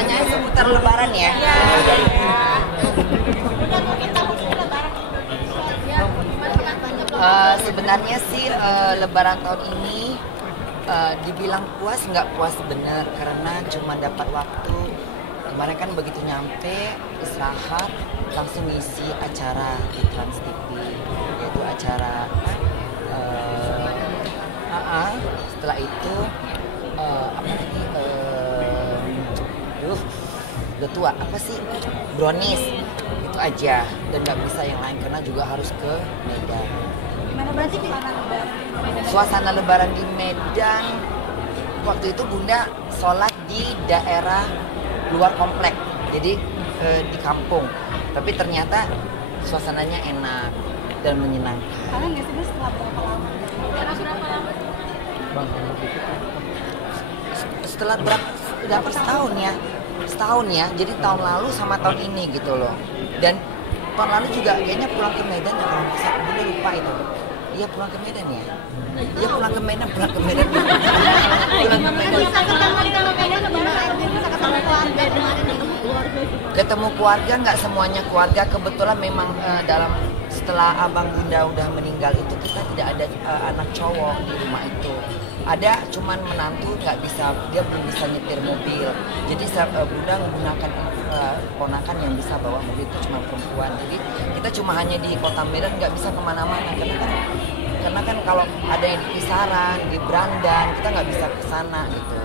pertanyaan seputar Lebaran ya. Sebenarnya sih Lebaran tahun ini dibilang puas nggak puas bener karena cuma dapat waktu. Kemarin kan begitu nyampe istirahat langsung ngisi acara di Trans TV, yaitu acara setelah itu apa lagi udah tua apa sih brownies itu aja dan nggak bisa yang lain karena juga harus ke Medan. Gimana berarti gimana Lebaran? Suasana Lebaran di Medan waktu itu Bunda sholat di daerah luar komplek, jadi di kampung. Tapi ternyata suasananya enak dan menyenangkan. Kalian nggak sih setelah berapa lama? Setelah berapa setahun ya. Jadi tahun lalu sama tahun ini gitu loh. Dan tahun lalu juga kayaknya pulang ke Medan ya kalau nggak salah, Bunda lupa itu. Iya pulang ke Medan ya. Iya pulang ke Medan. Pulang ke Medan. Bisa ketemu di Medan Lebaran, bisa ketemu keluarga dengan ketemu keluarga. Ketemu keluarga nggak semuanya keluarga, kebetulan memang dalam setelah abang Bunda udah meninggal itu kita tidak ada anak cowok di rumah itu. Ada cuman menantu nggak bisa, dia belum bisa nyetir mobil. Jadi Bunda menggunakan ponakan yang bisa bawa mobil itu cuma perempuan. Jadi kita cuma hanya di kota Medan, nggak bisa kemana-mana karena kan kalau ada yang di Kisaran, di Brandan kita nggak bisa ke sana gitu.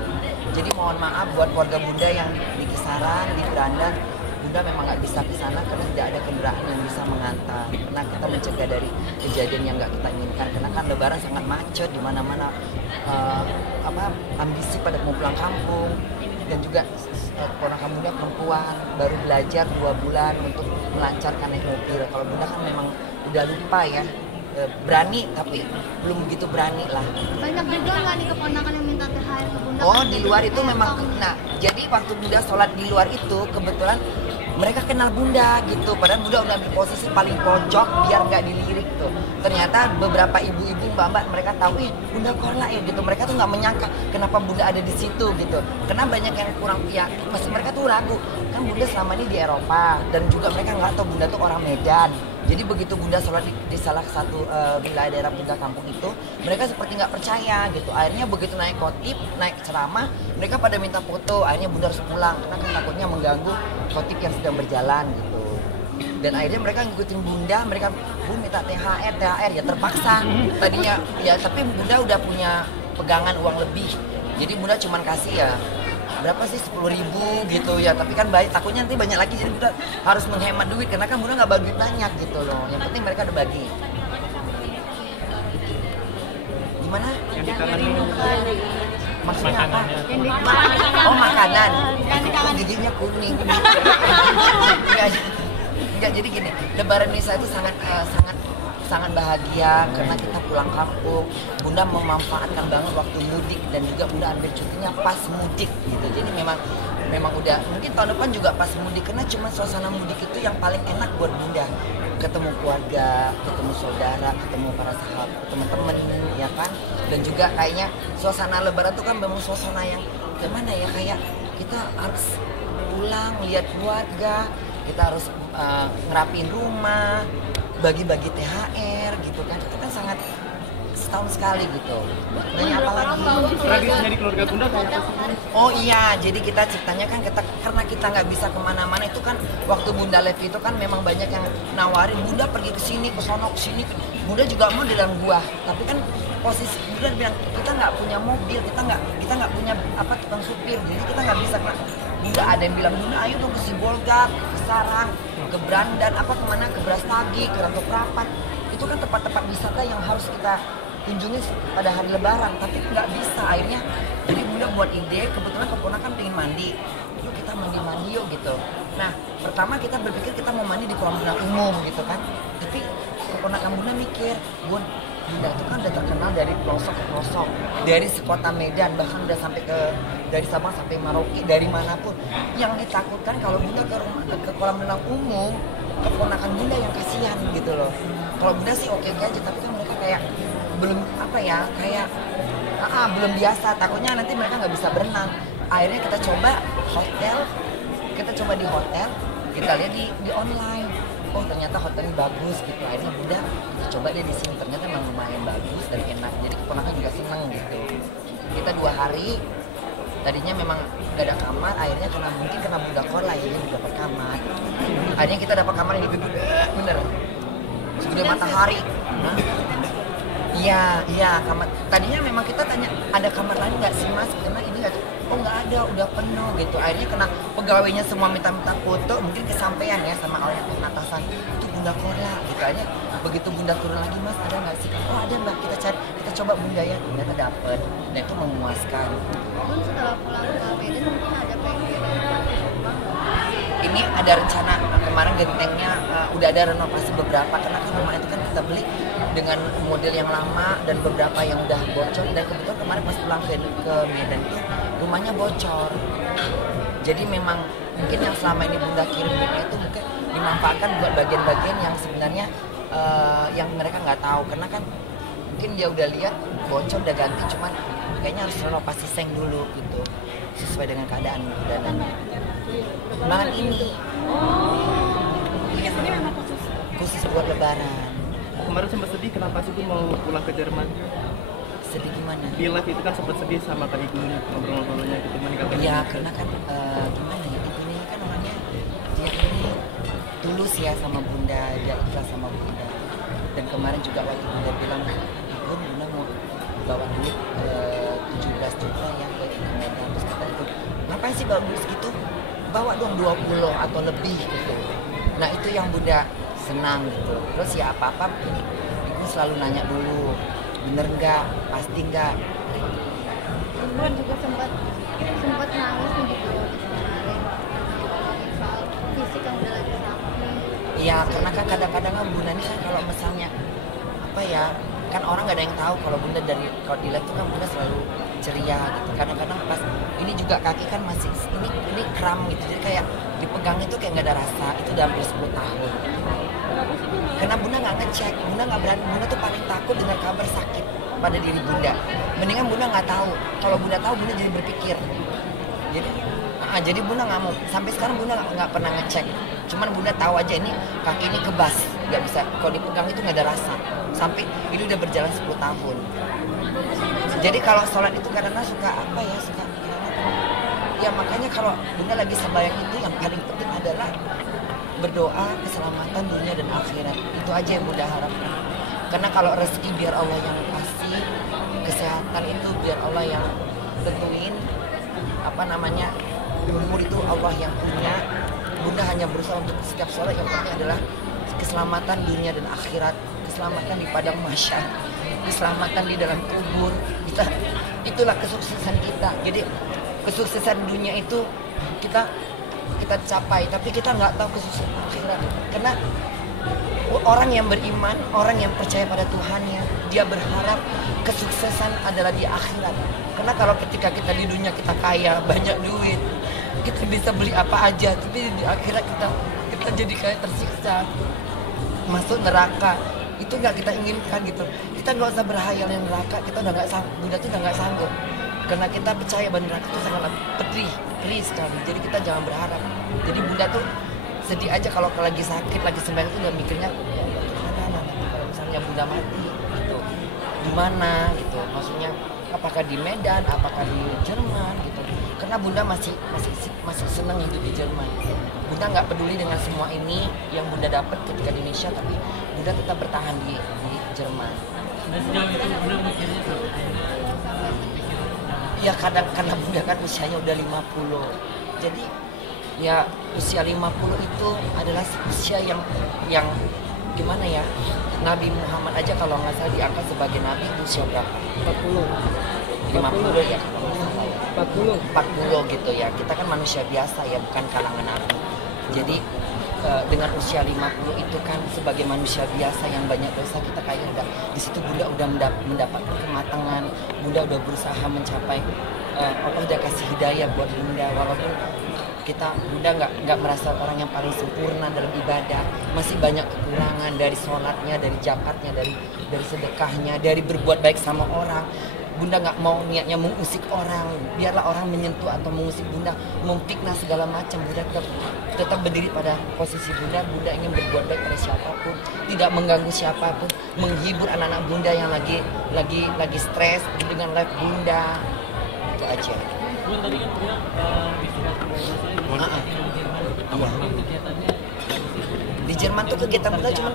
Jadi mohon maaf buat keluarga Bunda yang di Kisaran, di Brandan, Bunda memang nggak bisa ke sana karena tidak ada kendaraan yang bisa mengantar. Karena kita mencegah dari kejadian yang nggak kita inginkan. Karena kan Lebaran sangat macet di mana-mana, ambisi pada mau pulang kampung dan juga ponakan Bunda perempuan baru belajar 2 bulan untuk melancarkan naik mobil. Kalau Bunda kan memang udah lupa ya. Berani tapi belum begitu berani lah. Banyak juga nggak nih keponakan yang minta THR ke Bunda? Oh di luar itu memang, nah jadi waktu Bunda sholat di luar itu kebetulan mereka kenal Bunda gitu, padahal Bunda udah di posisi paling pojok biar nggak dilirik tuh. Ternyata beberapa ibu-ibu mbak-mbak mereka tahu, Bunda Korla ya gitu. Mereka tuh nggak menyangka kenapa Bunda ada di situ gitu. Karena banyak yang kurang ya, masih mereka tuh ragu kan Bunda selama ini di Eropa dan juga mereka nggak tahu Bunda tuh orang Medan. Jadi begitu Bunda sholat di salah satu wilayah daerah Bunda kampung itu, mereka seperti nggak percaya gitu. Akhirnya begitu naik khotib, naik ceramah, mereka pada minta foto. Akhirnya Bunda harus pulang karena kan takutnya mengganggu khotib yang sedang berjalan gitu. Dan akhirnya mereka ngikutin Bunda, mereka minta THR ya terpaksa. Tadinya ya tapi Bunda udah punya pegangan uang lebih. Jadi Bunda cuman kasih ya berapa sih 10.000 gitu ya, tapi kan baik takutnya nanti banyak lagi jadi Bunda harus menghemat duit karena kan Bunda nggak bagi duit banyak gitu loh. Yang penting mereka udah bagi. Gimana? Yang dikangenin Maksudnya apa? makanannya. Oh makanan. Giginya kuning. Enggak, jadi gini, Lebaran Indonesia itu sangat bahagia karena kita pulang kampung. Bunda memanfaatkan banget waktu mudik dan juga Bunda ambil cutinya pas mudik gitu. Jadi memang udah mungkin tahun depan juga pas mudik karena cuma suasana mudik itu yang paling enak buat Bunda. Ketemu keluarga, ketemu saudara, ketemu para sahabat, teman-teman ya kan. Dan juga kayaknya suasana Lebaran itu kan memang suasana yang gimana ya, kayak kita harus pulang lihat keluarga, kita harus ngerapin rumah, bagi-bagi THR gitu kan. Itu kan sangat setahun sekali gitu. Nanya apa lagi? Tradisinya di keluarga Bunda kayak apa sih? Oh iya, jadi kita ceritanya kan karena kita nggak bisa kemana-mana itu kan waktu Bunda live itu kan memang banyak yang nawarin Bunda pergi ke sini, ke sono, ke sini. Bunda juga mau di dalam gua, tapi kan posisi Bunda bilang kita nggak punya mobil, kita nggak punya tukang supir, jadi kita nggak bisa. Bunda ada yang bilang Bunda ayo dong ke Sibolga, ke Sarang, ke Brandan, kemana, ke Brastagi, ke Rantau Prapat. Itu kan tempat-tempat wisata yang harus kita kunjungi pada hari Lebaran, tapi nggak bisa akhirnya. Jadi Bunda buat ide, kebetulan keponakan pengen mandi, yuk kita mandi yuk gitu. Nah pertama kita berpikir kita mau mandi di kolam renang umum gitu kan, tapi keponakan Bunda mikir, Bunda itu kan udah terkenal dari pelosok ke pelosok, dari sekota Medan, bahkan udah sampai dari Sabang sampai Merauke, dari manapun. Yang ditakutkan kalau Bunda ke kolam renang umum, keponakan Bunda yang kasihan gitu loh. Kalau Bunda sih oke aja, tapi kan mereka kayak belum belum biasa, takutnya nanti mereka nggak bisa berenang. akhirnya kita coba di hotel, kita lihat di online. Oh ternyata hotelnya bagus gitu. Akhirnya Bunda kita coba deh di sini, ternyata memang lumayan bagus dan enak. Jadi keponakan juga seneng gitu. Kita 2 hari, tadinya memang gak ada kamar, akhirnya mungkin karena Bunda Korla akhirnya dapat kamar. Akhirnya kita dapat kamar yang lebih gede, bener. Segede matahari. Nah, iya kamar. Tadinya memang kita tanya ada kamar lain nggak sih Mas? Karena ini nggak, oh nggak ada, udah penuh gitu. Akhirnya karena pegawainya semua minta foto, mungkin kesampaian ya sama orang yang atasan itu Bunda Korla gitu. Akhirnya begitu Bunda turun lagi, Mas ada nggak sih? Oh ada Mbak, kita coba Bunda ya, ternyata dapet. Dan itu memuaskan. Bun setelah pulang ke Medan mungkin ada pengen Ini ada rencana kemarin gentengnya udah ada renovasi beberapa, karena kan rumah itu kan kita beli dengan model yang lama dan beberapa yang udah bocor, dan kebetulan kemarin pas pulang ke Medan itu rumahnya bocor. Jadi memang mungkin yang selama ini Bunda kirim rumah itu mungkin dimanfaatkan buat bagian-bagian yang sebenarnya yang mereka nggak tahu, karena kan mungkin dia udah lihat bocor udah ganti, cuman kayaknya harus renovasi seng dulu gitu sesuai dengan keadaan dananya. Malam ini khusus buat lebaran. Kemarin sempat sedih kenapa sih tuh mau pulang ke Jerman? Sedih gimana? Di live itu kan sempat sedih sama Kak Igun ngobrol-ngobrolnya gitu meninggalkan. Ya karena kan gimana ya, ibunya kan orangnya dia ini tulus ya sama Bunda, dia ikhlas sama Bunda. Dan kemarin juga waktu Bunda bilang, Ibu Bunda mau bawa duit 17 juta ya ke Medan. Terus kata Ibu, ngapain sih bawa duit segitu? Bawa dong 20 atau lebih gitu. Nah itu yang Bunda senang gitu. Terus ya apa-apa Ibu selalu nanya dulu, bener nggak, pasti nggak. Bun juga sempat nangis nih di video kemarin ngomongin soal fisik yang udah lagi sakit nih. Iya, karena kan kadang-kadang kan Bunda ini kan kalau misalnya apa ya, kan orang nggak ada yang tahu kalau Bunda dari kalau di live tuh kan Bunda selalu ceria gitu. Kadang-kadang pas ini juga kaki kan masih ini kram gitu, jadi kayak dipegang itu kayak nggak ada rasa. Itu udah hampir 10 tahun. Karena Bunda nggak ngecek, Bunda nggak berani. Bunda tuh paling takut dengar kabar sakit pada diri Bunda. Mendingan Bunda nggak tahu. Kalau Bunda tahu, Bunda jadi berpikir. Jadi Bunda nggak mau. Sampai sekarang Bunda nggak pernah ngecek. Cuman Bunda tahu aja ini kaki ini kebas, nggak bisa. Kalau dipegang itu nggak ada rasa. Sampai ini udah berjalan 10 tahun. Jadi kalau sholat itu kadang-kadang suka apa ya, ya makanya kalau Bunda lagi sembahyang itu yang paling penting adalah berdoa keselamatan dunia dan akhirat. Itu aja yang Bunda harapkan. Karena kalau rezeki biar Allah yang kasih, kesehatan itu biar Allah yang tentuin, umur itu Allah yang punya. Bunda hanya berusaha untuk setiap sholat yang penting adalah keselamatan dunia dan akhirat, keselamatan di padang mahsyar, keselamatan di dalam kubur. Itulah kesuksesan kita. Jadi kesuksesan dunia itu kita capai, tapi kita nggak tahu kesuksesan akhirat. Karena orang yang beriman, orang yang percaya pada Tuhannya, dia berharap kesuksesan adalah di akhirat. Karena kalau ketika kita di dunia kita kaya, banyak duit, kita bisa beli apa aja, tapi di akhirat kita jadi kayak tersiksa, masuk neraka. Itu nggak kita inginkan gitu. Kita nggak usah berhayal yang neraka, kita udah nggak sanggup. Bunda tuh udah nggak sanggup. Karena kita percaya bahwa neraka itu sangat pedih sekali. Jadi kita jangan berharap. Jadi Bunda tuh sedih aja kalau lagi sakit, lagi sembahyang itu udah mikirnya gimana nanti kalau misalnya Bunda mati gitu, gimana gitu. Maksudnya apakah di Medan, apakah di Jerman gitu. Karena Bunda masih senang hidup di Jerman. Bunda nggak peduli dengan semua ini yang Bunda dapat ketika di Indonesia, tapi Bunda tetap bertahan di Jerman. Dan sejauh itu Bunda mikirnya Ya kadang karena Bunda kan usianya udah 50. Jadi ya usia 50 itu adalah usia yang gimana ya, Nabi Muhammad aja kalau nggak salah diangkat sebagai Nabi usia berapa? 50 ya, 40 gitu ya. Kita kan manusia biasa ya, bukan kalangan Nabi. Jadi dengan usia 50 itu kan sebagai manusia biasa yang banyak dosa, kita kayaknya udah di situ Bunda udah mendapatkan kematangan. Bunda udah berusaha mencapai Allah udah kasih hidayah buat Bunda, walaupun Bunda nggak merasa orang yang paling sempurna dalam ibadah, masih banyak kekurangan dari sholatnya, dari zakatnya, dari sedekahnya, dari berbuat baik sama orang. Bunda nggak mau niatnya mengusik orang, biarlah orang menyentuh atau mengusik Bunda, memfitnah segala macam. Bunda tetap berdiri pada posisi Bunda. Bunda ingin berbuat baik pada siapapun, tidak mengganggu siapapun, menghibur anak-anak Bunda yang lagi stres dengan live Bunda. Itu aja. Bun tadi kan bilang di surat kegiatannya Di Jerman tuh kegiatan Bunda cuma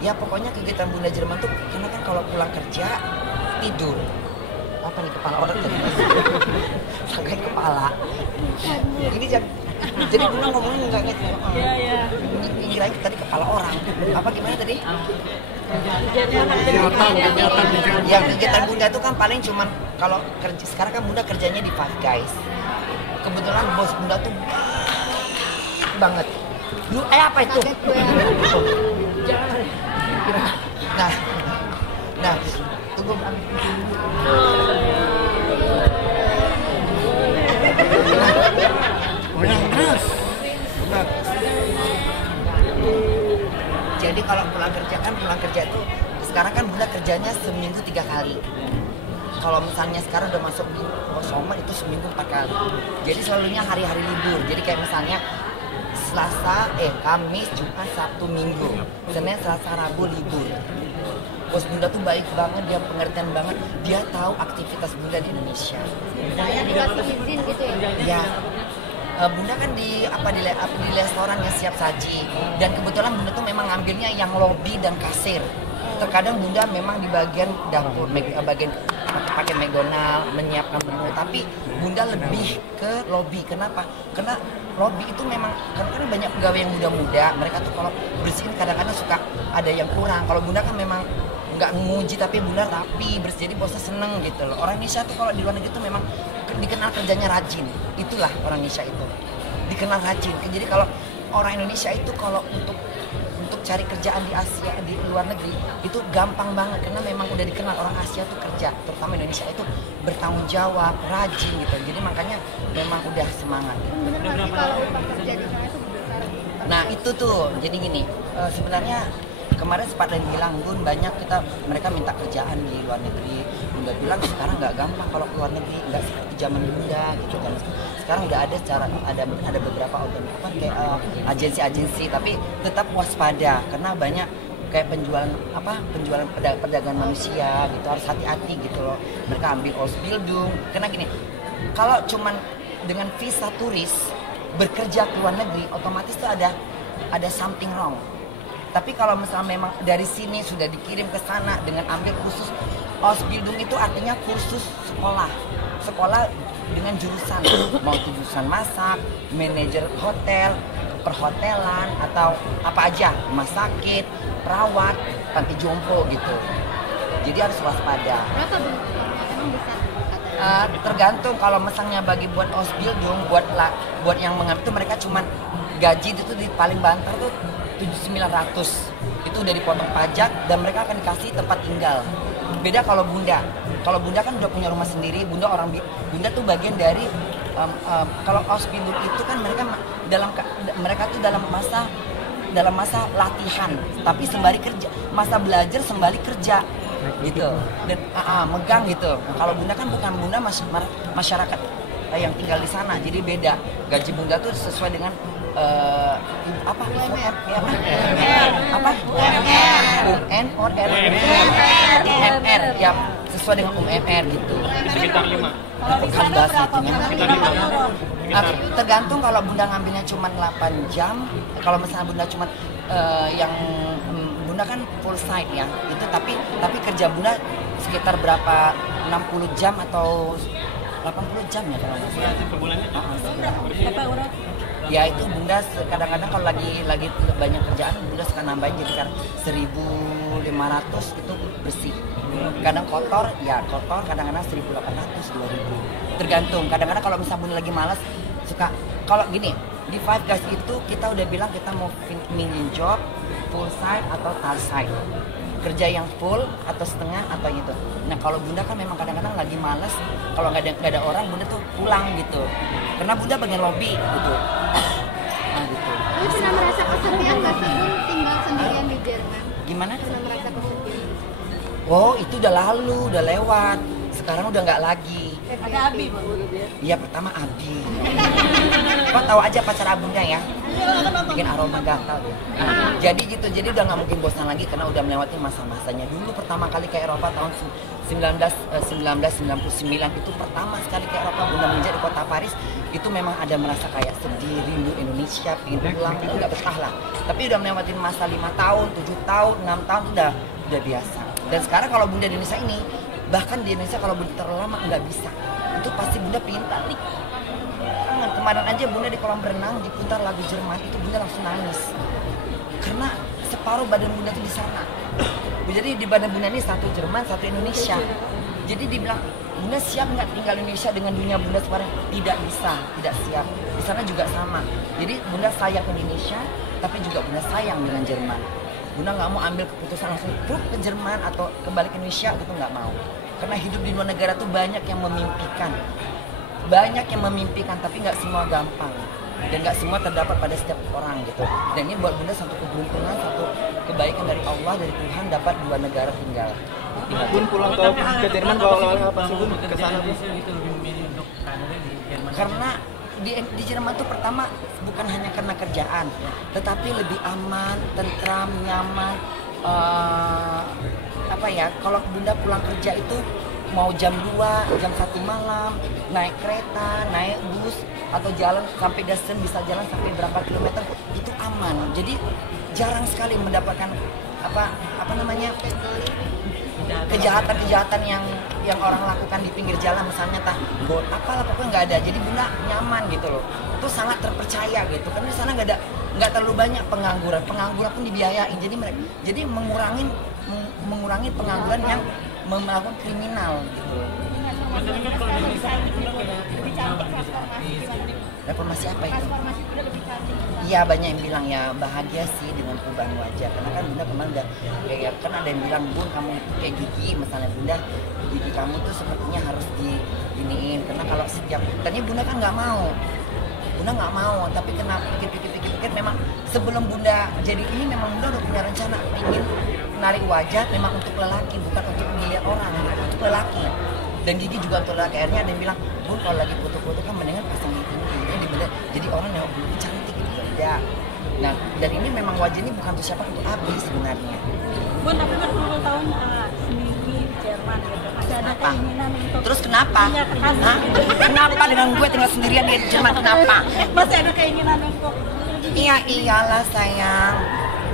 ya pokoknya kegiatan Bunda Jerman tuh karena kan kalau pulang kerja tidur. Apa nih kepala orang tadi? Sakit kepala. Ini jadi Bunda ngomongnya enggak gitu. Iya, iya. Ini lagi tadi kepala orang. Apa gimana tadi? Ya kegiatan Bunda tuh kan paling cuman kalau kerja sekarang kan Bunda kerjanya di Five Guys. Kebetulan bos Bunda tuh baik banget. Lu apa itu? Nah, tunggu. Jadi kalau pulang kerja itu sekarang kan Bunda kerjanya seminggu 3 kali. Kalau misalnya sekarang udah masuk summer itu seminggu 4 kali. Jadi selalunya hari-hari libur. Jadi kayak misalnya Kamis, Jumat, Sabtu, Minggu. Senin, Selasa, Rabu libur. Bos Bunda tuh baik banget, dia pengertian banget. Dia tahu aktivitas Bunda di Indonesia. Saya dikasih izin gitu ya? Ya. Bunda kan di restoran yang siap saji. Dan kebetulan Bunda tuh memang ngambilnya yang lobby dan kasir. Terkadang Bunda memang di bagian dapur, bagian pakai McDonald, menyiapkan menu. Tapi Bunda lebih ke lobby. Kenapa? Karena lobby itu memang kan banyak pegawai yang muda-muda. Mereka tuh kalau bersihin kadang-kadang suka ada yang kurang. Kalau Bunda kan memang nggak nguji tapi Bunda rapi, bersih. Jadi bosnya seneng gitu loh. Orang Indonesia tuh kalau di luar negeri tuh memang dikenal kerjanya rajin. Itulah orang Indonesia itu. Dikenal rajin. Jadi kalau orang Indonesia itu kalau untuk cari kerjaan di Asia, di luar negeri itu gampang banget karena memang udah dikenal orang Asia tuh kerja, terutama Indonesia itu bertanggung jawab, rajin gitu. Jadi makanya memang udah semangat. Bener nggak sih kalau upah kerja di sana itu besar? Nah itu tuh, jadi gini, sebenarnya kemarin sempat ada yang bilang, Bun banyak mereka minta kerjaan di luar negeri. Bunda bilang sekarang nggak gampang kalau keluar negeri, nggak seperti zaman Bunda gitu kan. Sekarang udah ada beberapa kayak agensi-agensi, tapi tetap waspada karena banyak kayak penjualan perdagangan manusia gitu, harus hati-hati gitu loh. Mereka ambil Ausbildung karena gini, kalau cuman dengan visa turis bekerja ke luar negeri otomatis tuh ada something wrong. Tapi kalau misalnya memang dari sini sudah dikirim ke sana dengan ambil kursus Ausbildung, itu artinya kursus sekolah dengan jurusan, mau jurusan masak, manajer hotel, perhotelan atau apa aja, rumah sakit, perawat, panti jompo gitu. Jadi harus waspada. Berapa Bu? Emang bisa? Tergantung, kalau misalnya bagi buat Ausbildung, buat yang mengambil itu mereka cuman gaji itu di paling banter tuh 7.900. Itu udah dipotong pajak dan mereka akan dikasih tempat tinggal. Beda kalau Bunda. Kalau Bunda kan udah punya rumah sendiri. Bunda Bunda tuh bagian dari kalau Ausbildung itu kan mereka tuh dalam masa latihan, tapi sembari kerja, masa belajar sembari kerja gitu. Dan megang gitu. Nah, kalau Bunda kan bukan, Bunda masyarakat yang tinggal di sana, jadi beda. Gaji Bunda tuh sesuai dengan UMR ya, sesuai dengan UMR gitu. Sekitar 5. Bukan bahasa itunya. Tergantung, kalau Bunda ngambilnya cuma 8 jam. Kalau misalnya Bunda cuma Bunda kan full side ya, itu tapi kerja Bunda sekitar berapa, 60 jam atau 80 jam ya kalau nggak salah. Per bulannya Berapa urut? Ya itu Bunda kadang-kadang kalau lagi banyak kerjaan Bunda suka nambahin, jadi kan 1.500 itu bersih. Kadang kotor, kadang-kadang 1.800, 2.000. Tergantung. Kadang-kadang kalau misalnya Bunda lagi malas suka, kalau gini di Five Guys itu kita udah bilang kita mau mini job, full side atau task side. Kerja yang full atau setengah atau gitu. Nah kalau Bunda kan memang kadang-kadang lagi malas, kalau nggak ada orang Bunda tuh pulang gitu. Karena Bunda bagian lobby gitu. Nah gitu. Lu pernah merasa kesepian nggak sih Bun tinggal sendirian di Jerman? Gimana? Pernah merasa kesepian? Oh itu udah lalu, udah lewat. Sekarang udah nggak lagi. Ada Abi, Bang. Iya, pertama Abi. Kau tahu aja pacar abunda ya? Bikin aroma gatal ya. Jadi gitu, jadi udah nggak mungkin bosan lagi karena udah melewati masa-masanya. Dulu pertama kali ke Eropa tahun 1999 itu pertama sekali ke Eropa, Bunda menjadi kota Paris. Itu memang ada merasa kayak sedih, rindu Indonesia, pengen pulang, itu nggak betah lah. Tapi udah melewati masa 5 tahun, 7 tahun, 6 tahun udah biasa. Dan sekarang kalau Bunda di Indonesia ini, bahkan di Indonesia kalau Bunda terlalu lama nggak bisa. Itu pasti Bunda pengen balik. Kemarin aja Bunda di kolam renang diputar lagu Jerman, itu Bunda langsung nangis. Karena separuh badan Bunda itu di sana. Jadi di badan Bunda ini satu Jerman, satu Indonesia. Jadi dibilang, Bunda siap nggak tinggal Indonesia dengan dunia Bunda sekarang? Tidak bisa, tidak siap. Di sana juga sama. Jadi Bunda sayang Indonesia, tapi juga Bunda sayang dengan Jerman. Bunda nggak mau ambil keputusan langsung ke Jerman atau kembali ke Indonesia, gitu nggak mau. Karena hidup di luar negara tuh banyak yang memimpikan. Banyak yang memimpikan, tapi nggak semua gampang. Dan nggak semua terdapat pada setiap orang gitu. Dan ini buat Bunda satu keberuntungan, satu kebaikan dari Allah, dari Tuhan dapat 2 negara tinggal. Bun pulang ke Jerman kalau awalnya apa sih Bun? Ke sana Bun? Karena di Jerman tuh pertama bukan hanya karena kerjaan, tetapi lebih aman, tentram, nyaman. Apa ya? Kalau Bunda pulang kerja itu mau jam 2, jam 1 malam, naik kereta, naik bus, atau jalan sampai Desen, bisa jalan sampai berapa kilometer, itu aman. Jadi jarang sekali mendapatkan apa namanya kejahatan yang orang lakukan di pinggir jalan, misalnya apalah pokoknya nggak ada. Jadi Bunda nyaman gitu loh. Itu sangat terpercaya gitu. Karena di sana nggak terlalu banyak pengangguran pun dibiayain. Jadi mengurangi pengangguran yang melakukan kriminal gitu. Reformasi apa itu? Iya, banyak yang bilang ya bahagia sih dengan perubahan wajah. Karena kan Bunda kemarin udah kayak, kan ada yang bilang, Bun kamu kayak gigi, misalnya Bunda gigi kamu tuh sepertinya harus diginiin. Karena kalau setiap, tadinya Bunda kan nggak mau, tapi kenapa pikir memang sebelum Bunda jadi ini memang Bunda udah punya rencana ingin menarik wajah memang untuk lelaki, bukan untuk melihat orang, untuk lelaki. Dan gigi juga untuk lelaki. Akhirnya ada yang bilang, Bun kalau lagi foto-foto kan mendingan pasang gigi ini, jadi orang nengok Bunda cantik gitu ya. Nah, dan ini memang wajah ini bukan untuk siapa, untuk Abi sebenarnya. Bun, tapi kan 10 tahun sendiri di Jerman gitu. Masih ada keinginan untuk Terus kenapa? Kenapa dengan gue tinggal sendirian di Jerman, kenapa? Masih ada keinginan untuk Iya, iyalah sayang.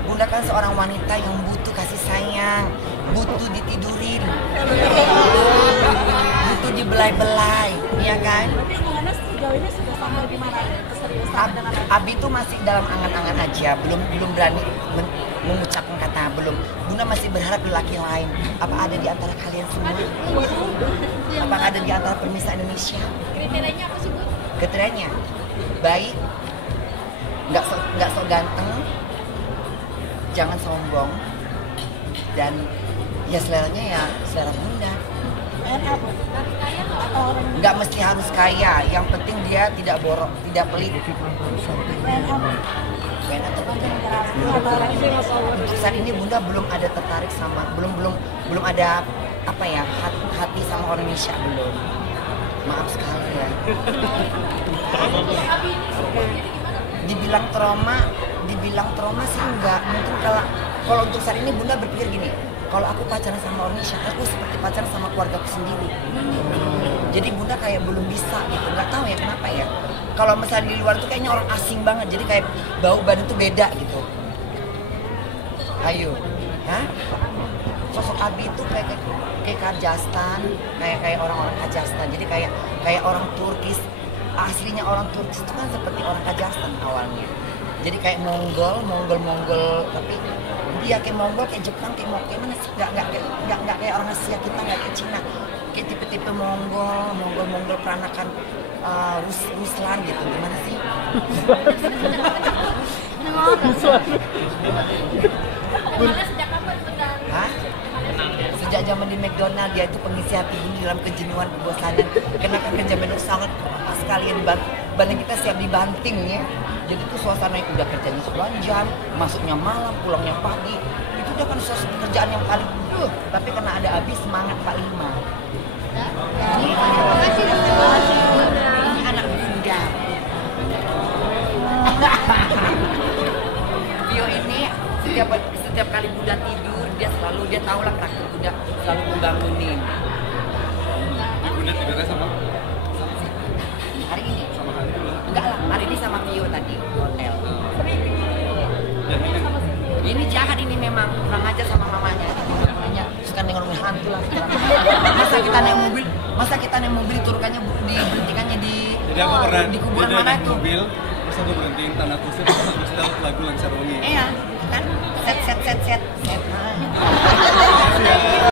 Bunda kan seorang wanita yang butuh kasih sayang, butuh ditidurin, butuh dibelai-belai, iya kan? Tapi hubungannya sejauh ini sudah sampai di mana ya? Keseriusan dengan Abi tuh masih dalam angan-angan aja, belum berani mengucapkan kata belum. Bunda masih berharap lelaki lain. Apa ada di antara kalian semua? Apa ada di antara permisa Indonesia? kriterianya apa sih, Bu? Kriterianya baik, nggak sok ganteng, jangan sombong, dan ya seleranya ya selera Bunda. RA, Bu? Kaya atau orang Nggak mesti harus kaya, yang penting dia tidak borok, tidak pelit. WNA, Bu? WNA tertentu. Atau orang Indonesia? Untuk saat ini Bunda belum ada tertarik sama, belum ada apa ya, hati sama orang Indonesia, belum. Maaf sekali ya. Dibilang trauma sih enggak. Mungkin kalau untuk saat ini Bunda berpikir gini, kalau aku pacaran sama orang Indonesia, aku seperti pacaran sama keluargaku sendiri. Jadi Bunda kayak belum bisa gitu, nggak tahu ya kenapa ya. Kalau misalnya di luar tuh kayaknya orang asing banget, jadi kayak bau badan tuh beda gitu. Ayo, hah? Sosok Abi itu kayak Kazakhstan, kayak orang-orang Kazakhstan. Jadi kayak orang Turkis. Aslinya orang Turkis itu kan seperti orang Kazakhstan awalnya. Jadi kayak Mongol, tapi dia kayak Mongol, kayak Jepang, kayak mana sih? Nggak kayak orang Asia kita, nggak kayak Cina. Kayak tipe-tipe Mongol peranakan Ruslan gitu. Gimana sih? Hah? Sejak zaman di McDonald dia itu pengisi hati ini dalam kejenuhan, kebosanan. Karena kan kerja McDonald sangat keras sekali, badan kita siap dibanting ya. Jadi itu suasana yang udah kerjanya 9 jam, masuknya malam, pulangnya pagi. Itu udah kan suasana kerjaan yang paling tapi karena ada Abi semangat 45. Bunda. Terima kasih Bunda. Ini anak Bunda. Vio ini setiap kali Bunda tidur dia tahu lah karakter Bunda selalu membangunin. Bunda tidurnya sama Hari ini sama hari ini. enggak lah, hari ini sama Vio tadi di hotel. Yang Ini jahat ini memang kurang aja sama mamanya. Mamanya suka nengok hantu lah sekarang. Masa kita naik mobil turunkannya diberhentikannya di Jadi aku pernah di kuburan dia mana naik itu? mobil, terus aku berhentiin tanah kusir, terus aku setel lagu Lengser Wangi. Iya, kan set. Makasih ya.